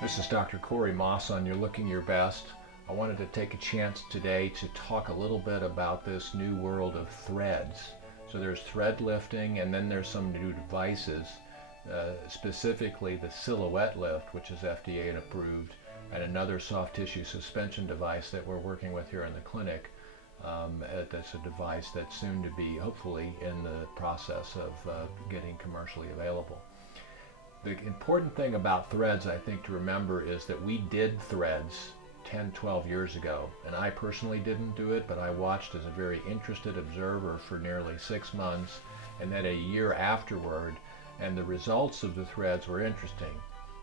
This is Dr. Corey Maas on You're Looking Your Best. I wanted to take a chance today to talk a little bit about this new world of threads. So there's thread lifting, and then there's some new devices, specifically the silhouette lift, which is FDA approved, and another soft tissue suspension device that we're working with here in the clinic. That's a device that's soon to be, hopefully, in the process of getting commercially available. The important thing about threads, I think, to remember is that we did threads 10, 12 years ago, and I personally didn't do it, but I watched as a very interested observer for nearly 6 months, and then a year afterward, and the results of the threads were interesting.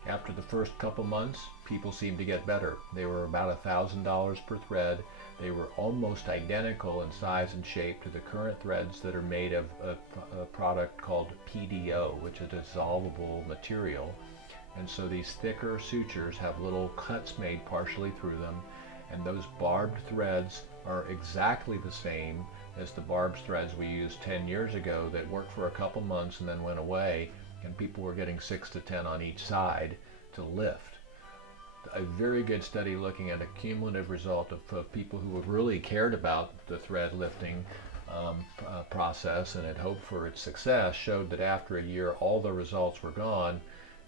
After the first couple months, people seemed to get better. They were about $1,000 per thread. They were almost identical in size and shape to the current threads that are made of a product called PDO, which is a dissolvable material. And so these thicker sutures have little cuts made partially through them, and those barbed threads are exactly the same as the barbed threads we used 10 years ago that worked for a couple months and then went away, and people were getting 6 to 10 on each side to lift. A very good study looking at a cumulative result of people who have really cared about the thread lifting process and had hoped for its success showed that after a year all the results were gone,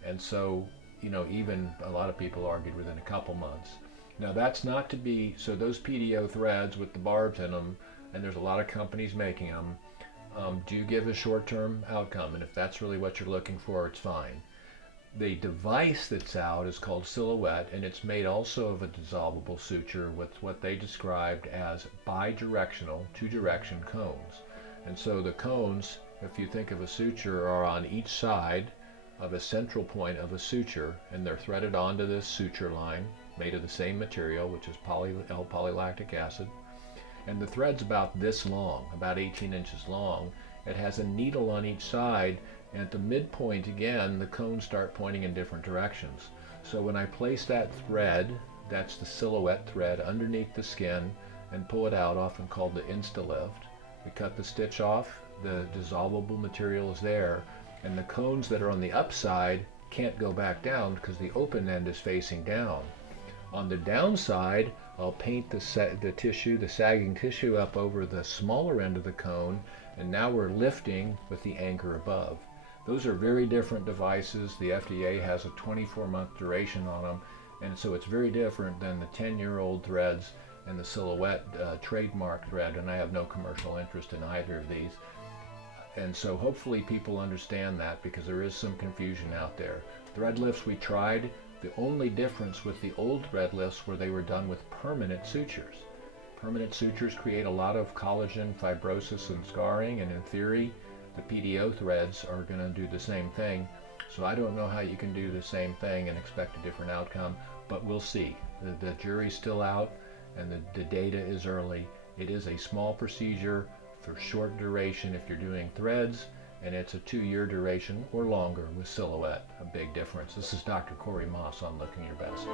and so even a lot of people argued within a couple months. Now that's not to be, so those PDO threads with the barbs in them, and there's a lot of companies making them, do give a short-term outcome, and if that's really what you're looking for, it's fine. The device that's out is called Silhouette, and it's made also of a dissolvable suture with what they described as bidirectional, two-direction cones. And so the cones, if you think of a suture, are on each side of a central point of a suture, and they're threaded onto this suture line made of the same material, which is L-polylactic acid. And the thread's about this long, about 18 inches long. It has a needle on each side, and at the midpoint again, the cones start pointing in different directions. So when I place that thread, that's the silhouette thread, underneath the skin and pull it out, often called the Insta-lift, we cut the stitch off, the dissolvable material is there, and the cones that are on the upside can't go back down because the open end is facing down. On the downside, I'll paint the tissue, the sagging tissue up over the smaller end of the cone, and now we're lifting with the anchor above. Those are very different devices. The FDA has a 24-month duration on them, and so it's very different than the 10-year-old threads and the Silhouette trademark thread, and I have no commercial interest in either of these. And so hopefully people understand that, because there is some confusion out there. Thread lifts we tried, the only difference with the old thread lifts were they were done with permanent sutures. Permanent sutures create a lot of collagen fibrosis and scarring, and in theory, the PDO threads are going to do the same thing. So I don't know how you can do the same thing and expect a different outcome, but we'll see. The jury's still out, and the data is early. It is a small procedure for short duration if you're doing threads, and it's a 2-year duration or longer with Silhouette. A big difference. This is Dr. Corey Maas on Looking Your Best.